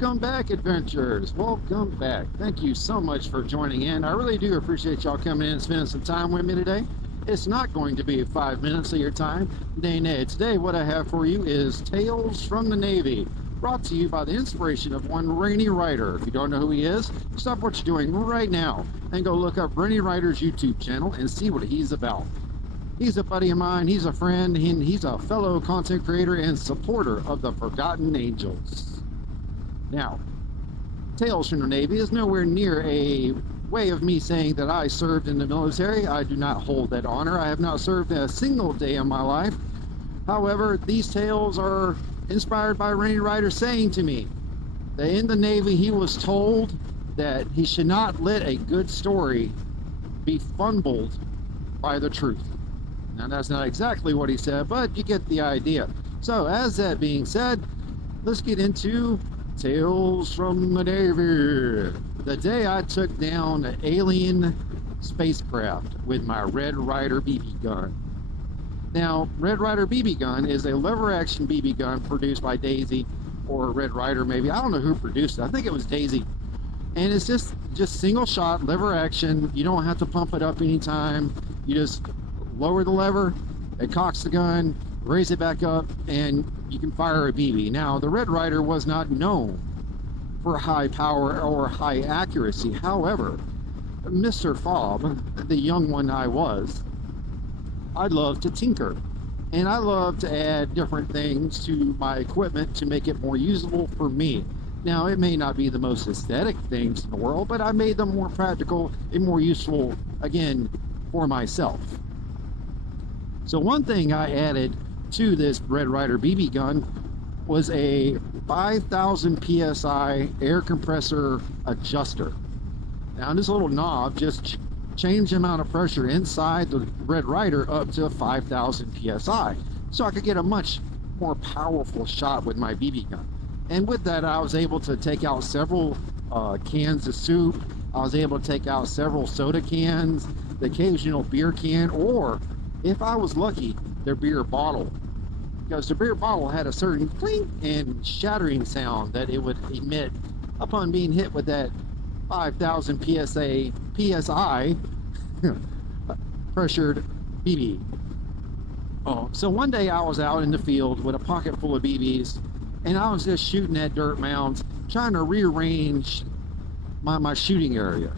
Welcome back, adventurers. Welcome back. Thank you so much for joining in. I really do appreciate y'all coming in and spending some time with me today. It's not going to be 5 minutes of your time. Nay. Today, what I have for you is Tales from the Navy, brought to you by the inspiration of one Rainy Rider. If you don't know who he is, stop what you're doing right now and go look up Rainy Rider's YouTube channel and see what he's about. He's a buddy of mine, he's a friend, and he's a fellow content creator and supporter of the Forgotten Angels. Now, Tales from the Navy is nowhere near a way of me saying that I served in the military. I do not hold that honor. I have not served a single day in my life. However, these tales are inspired by Rainy Rider saying to me that in the Navy he was told that he should not let a good story be fumbled by the truth. Now, that's not exactly what he said, but you get the idea. So, as that being said, let's get into Tales from the Navy. The day I took down an alien spacecraft with my Red Ryder BB gun. Now, Red Ryder BB gun is a lever-action BB gun produced by Daisy, or Red Ryder maybe. I don't know who produced it. I think it was Daisy. And it's just single shot, lever action. You don't have to pump it up anytime. You just lower the lever, it cocks the gun, raise it back up, and you can fire a BB. Now, the Red Ryder was not known for high power or high accuracy. However, Mr. Fob, the young one I was, I love to tinker. And I love to add different things to my equipment to make it more usable for me. Now, it may not be the most aesthetic things in the world, but I made them more practical and more useful, again, for myself. So one thing I added to this Red Ryder BB gun was a 5,000 PSI air compressor adjuster. Now this little knob just changed the amount of pressure inside the Red Ryder up to 5,000 PSI. So I could get a much more powerful shot with my BB gun. And with that, I was able to take out several cans of soup. I was able to take out several soda cans, the occasional beer can, or if I was lucky, their beer bottle. Because the beer bottle had a certain clink and shattering sound that it would emit upon being hit with that 5,000 PSI pressured BB. So one day I was out in the field with a pocket full of BBs, and I was just shooting at dirt mounds, trying to rearrange my shooting area.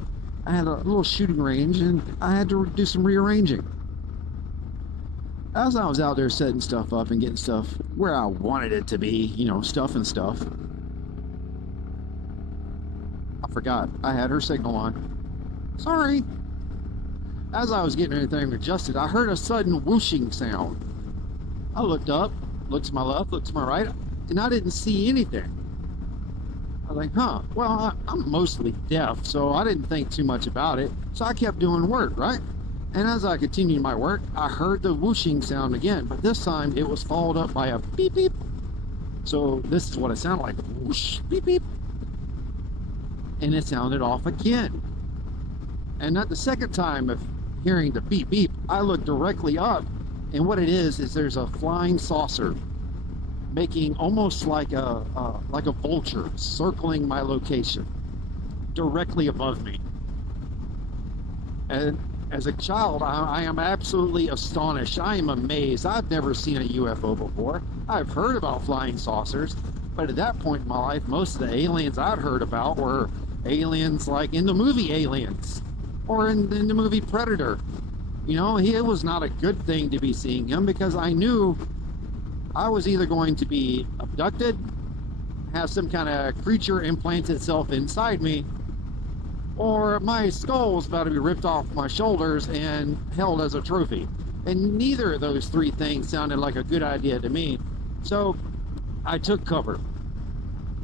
I had a little shooting range, and I had to do some rearranging. As I was out there setting stuff up and getting stuff where I wanted it to be, you know, stuff. I forgot I had her signal on. Sorry. As I was getting everything adjusted, I heard a sudden whooshing sound. I looked up, looked to my left, looked to my right, and I didn't see anything. I was like, well, I'm mostly deaf, so I didn't think too much about it. So I kept doing work, right? And as I continued my work, I heard the whooshing sound again, but this time it was followed up by a beep beep. So this is what it sounded like, whoosh, beep beep. And it sounded off again. And at the second time of hearing the beep beep, I looked directly up, and what it is there's a flying saucer making almost like a vulture circling my location directly above me. And as a child, I am absolutely astonished. I am amazed. I've never seen a UFO before. I've heard about flying saucers, but at that point in my life, most of the aliens I'd heard about were aliens like in the movie Aliens or in the movie Predator. You know, it was not a good thing to be seeing him because I knew I was either going to be abducted, have some kind of creature implant itself inside me, or my skull was about to be ripped off my shoulders and held as a trophy. And neither of those three things sounded like a good idea to me. So I took cover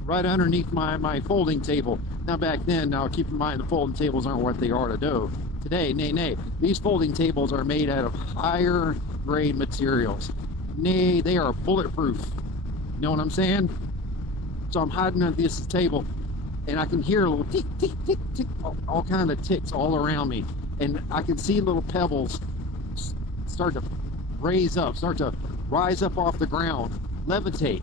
right underneath my folding table. Now back then, now keep in mind the folding tables aren't what they are today. Nay. These folding tables are made out of higher grade materials. Nay, they are bulletproof. You know what I'm saying? So I'm hiding under this table, and I can hear a little tick, tick, tick, tick, all kind of ticks all around me. And I can see little pebbles start to rise up off the ground, levitate.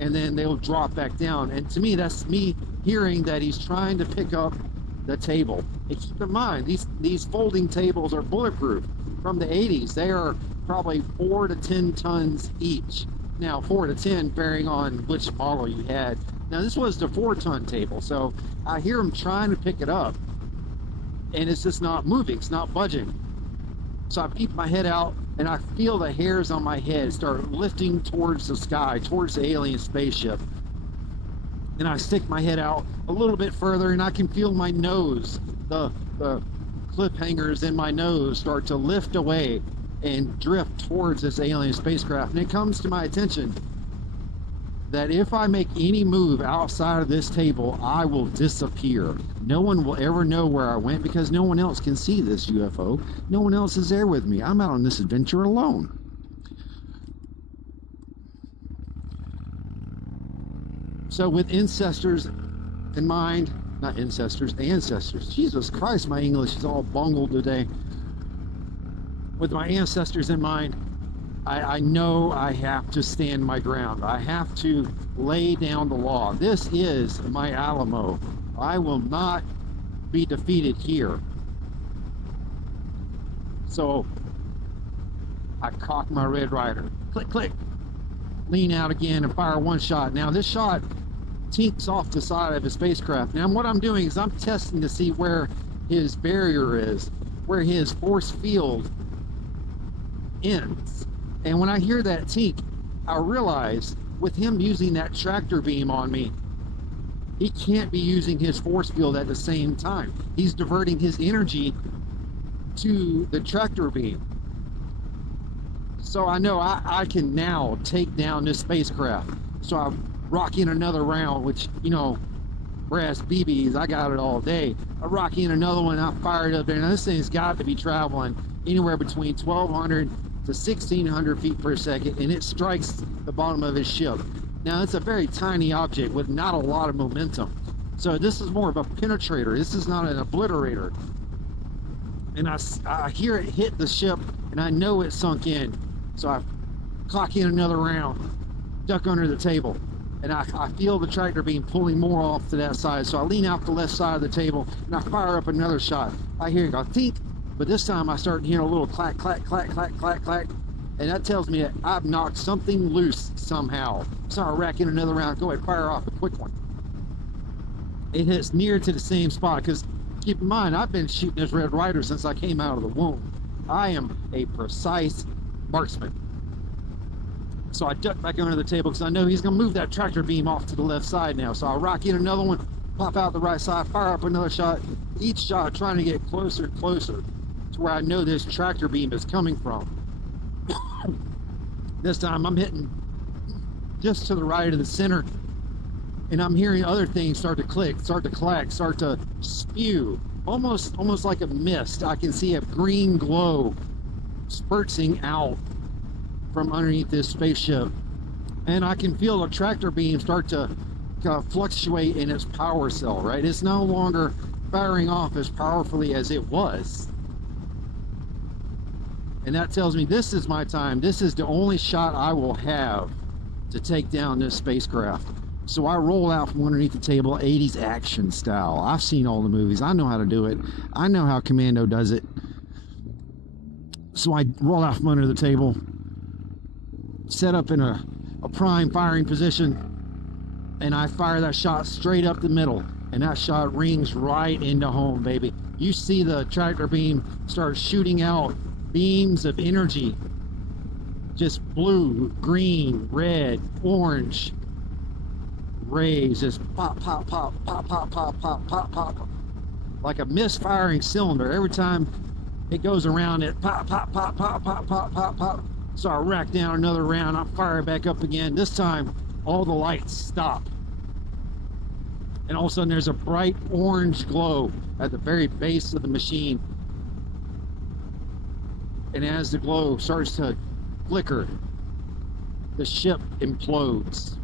and then they'll drop back down. And to me, that's me hearing that he's trying to pick up the table. And keep in mind, these folding tables are bulletproof from the 80s. They are probably 4 to 10 tons each. Now 4 to 10 varying on which model you had. Now this was the 4-ton table, so I hear him trying to pick it up, and it's just not moving, it's not budging. So I peep my head out, and I feel the hairs on my head start lifting towards the sky, towards the alien spaceship. And I stick my head out a little bit further, and I can feel my nose, the clip hangers in my nose start to lift away and drift towards this alien spacecraft. And it comes to my attention that if I make any move outside of this table, I will disappear. No one will ever know where I went because no one else can see this UFO. No one else is there with me. I'm out on this adventure alone. So with ancestors in mind, not ancestors, Jesus Christ, my English is all bungled today. With my ancestors in mind, I know I have to stand my ground. I have to lay down the law. This is my Alamo. I will not be defeated here. So I cock my Red Ryder. Click, click. Lean out again and fire one shot. Now this shot tinks off the side of his spacecraft. Now what I'm doing is I'm testing to see where his barrier is, where his force field ends. And when I hear that tink, I realize with him using that tractor beam on me, he can't be using his force field at the same time. He's diverting his energy to the tractor beam. So I know I can now take down this spacecraft. So I rock in another round, which, you know, brass BBs, I got it all day. I rock in another one, I fire it up there. Now this thing's got to be traveling anywhere between 1,200 to 1,600 feet per second, and it strikes the bottom of his ship. Now it's a very tiny object with not a lot of momentum. So this is more of a penetrator. This is not an obliterator. And I hear it hit the ship, and I know it sunk in. So I clock in another round, duck under the table, and I feel the tractor beam pulling more off to that side. So I lean out the left side of the table, and I fire up another shot. I hear it go tink, but this time I start hearing a little clack, clack, clack, clack, clack, clack, and that tells me that I've knocked something loose somehow. So I rack in another round, go ahead, fire off a quick one. It hits near to the same spot, because keep in mind, I've been shooting this Red Ryder since I came out of the womb. I am a precise marksman. So I duck back under the table because I know he's going to move that tractor beam off to the left side now. So I rock in another one, pop out the right side, fire up another shot. Each shot trying to get closer and closer to where I know this tractor beam is coming from. This time I'm hitting just to the right of the center, and I'm hearing other things start to click, start to clack, start to spew, almost like a mist. I can see a green glow spurting out from underneath this spaceship, and I can feel the tractor beam start to fluctuate in its power cell, right? It's no longer firing off as powerfully as it was. And that tells me this is my time. This is the only shot I will have to take down this spacecraft. So I roll out from underneath the table, 80s action style. I've seen all the movies. I know how to do it. I know how Commando does it. So I roll out from under the table, set up in a prime firing position, and I fire that shot straight up the middle, and that shot rings right into home, baby. You see the tractor beam start shooting out beams of energy, just blue, green, red, orange rays, just pop, pop, pop, pop, pop, pop, pop, pop, pop, like a misfiring cylinder. Every time it goes around, it pop, pop, pop, pop, pop, pop, pop, pop. So I rack down another round, I fire back up again. This time, all the lights stop. And all of a sudden, there's a bright orange glow at the very base of the machine. And as the glow starts to flicker, the ship implodes,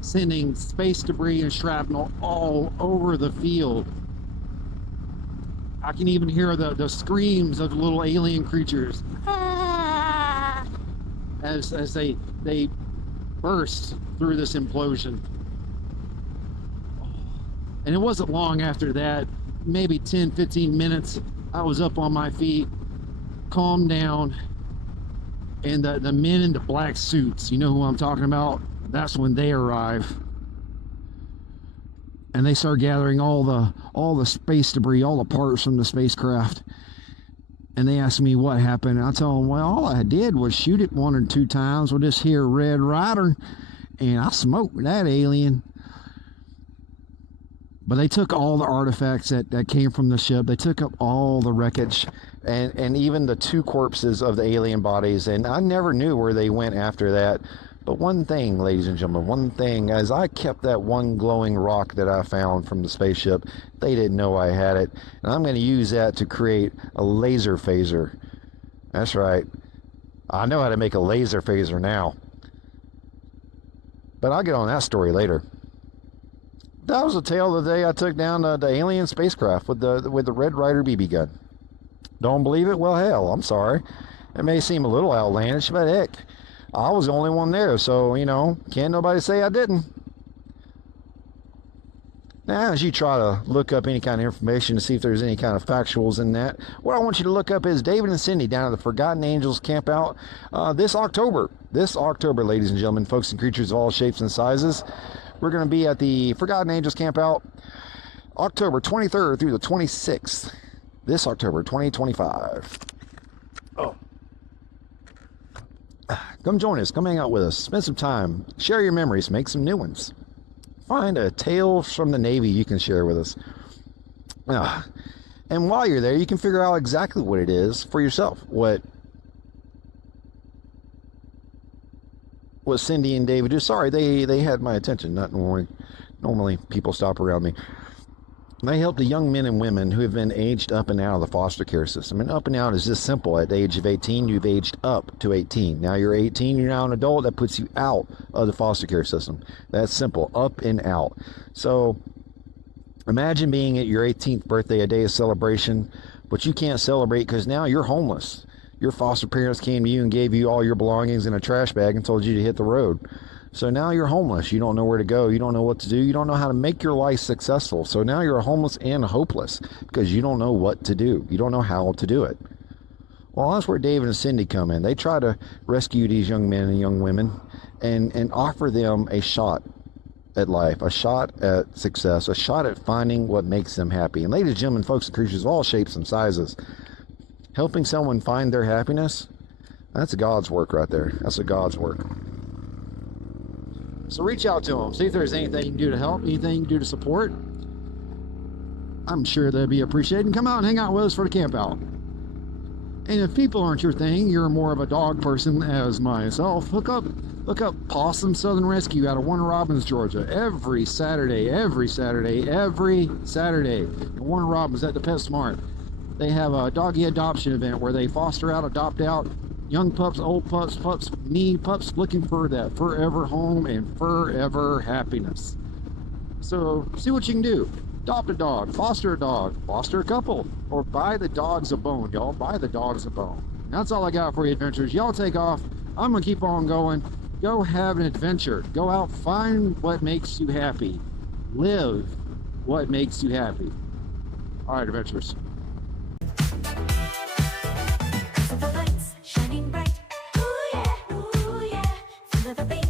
sending space debris and shrapnel all over the field. I can even hear the screams of the little alien creatures as they burst through this implosion. And it wasn't long after that, maybe 10-15 minutes, I was up on my feet, calmed down, and the men in the black suits, you know who I'm talking about, that's when they arrive. And they start gathering all the space debris, all the parts from the spacecraft. And they ask me what happened. And I tell them, well, all I did was shoot it 1 or 2 times with this here Red Rider, and I smoked that alien. But they took all the artifacts that came from the ship. They took up all the wreckage and even the 2 corpses of the alien bodies. And I never knew where they went after that. But one thing, ladies and gentlemen, one thing, as I kept that one glowing rock that I found from the spaceship, they didn't know I had it. And I'm going to use that to create a laser phaser. That's right. I know how to make a laser phaser now. But I'll get on that story later. That was the tale of the day I took down the alien spacecraft with the Red Rider BB gun. Don't believe it? Well, hell, I'm sorry. It may seem a little outlandish, but heck, I was the only one there, so, you know, can't nobody say I didn't. Now, as you try to look up any kind of information to see if there's any kind of factuals in that, what I want you to look up is David and Cindy down at the Forgotten Angels campout this October. This October, ladies and gentlemen, folks and creatures of all shapes and sizes. We're going to be at the Forgotten Angels campout October 23rd through the 26th. This October 2025. Oh. Come join us. Come hang out with us. Spend some time. Share your memories. Make some new ones. Find a tale from the Navy you can share with us. And while you're there, you can figure out exactly what it is for yourself. What Cindy and David do. Sorry, they had my attention. Not normally people stop around me. They help the young men and women who have been aged up and out of the foster care system. And up and out is just simple. At the age of 18, you've aged up to 18. Now you're 18, you're now an adult. That puts you out of the foster care system. That's simple. Up and out. So imagine being at your 18th birthday, a day of celebration, but you can't celebrate because now you're homeless. Your foster parents came to you and gave you all your belongings in a trash bag and told you to hit the road. So now you're homeless. You don't know where to go. You don't know what to do. You don't know how to make your life successful. So now you're homeless and hopeless because you don't know what to do. You don't know how to do it. Well, that's where David and Cindy come in. They try to rescue these young men and young women and offer them a shot at life, a shot at success, a shot at finding what makes them happy. And ladies and gentlemen, folks and creatures of all shapes and sizes, helping someone find their happiness, that's God's work right there. That's a God's work. So reach out to them. See if there's anything you can do to help, anything you can do to support. I'm sure they'll be appreciated. And come out and hang out with us for the camp out. And if people aren't your thing, you're more of a dog person as myself, look up Pawsome Southern Rescue out of Warner Robins, Georgia. Every Saturday. And Warner Robins at the Pet Smart. They have a doggy adoption event where they foster out, adopt out young pups, old pups, need pups looking for that forever home and forever happiness. So see what you can do. Adopt a dog, foster a couple, or buy the dogs a bone, y'all. Buy the dogs a bone. That's all I got for you, adventurers. Y'all take off. I'm going to keep on going. Go have an adventure. Go out, find what makes you happy. Live what makes you happy. All right, adventurers. The lights shining bright. Ooh yeah, feel the bass.